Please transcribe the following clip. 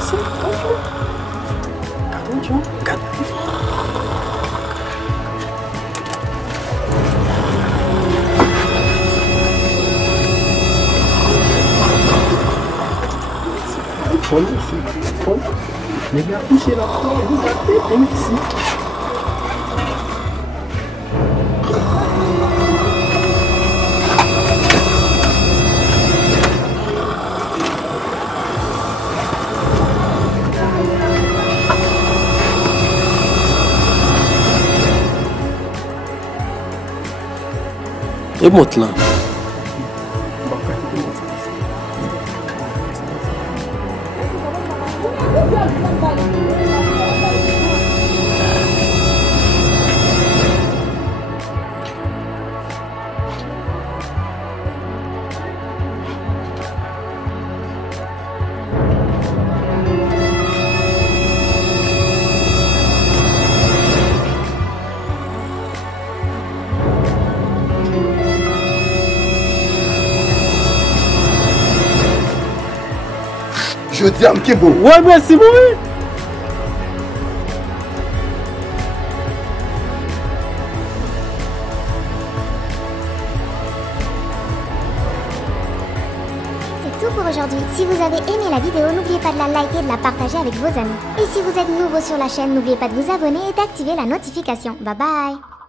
ça. Regarde, tu vois. Regarde. C'est folle. Les gars, touchez la fleur, vous battez, et ici. Et monte là. Je dis à Mkebo. Ouais, merci, mon mec. C'est tout pour aujourd'hui. Si vous avez aimé la vidéo, n'oubliez pas de la liker et de la partager avec vos amis. Et si vous êtes nouveau sur la chaîne, n'oubliez pas de vous abonner et d'activer la notification. Bye bye.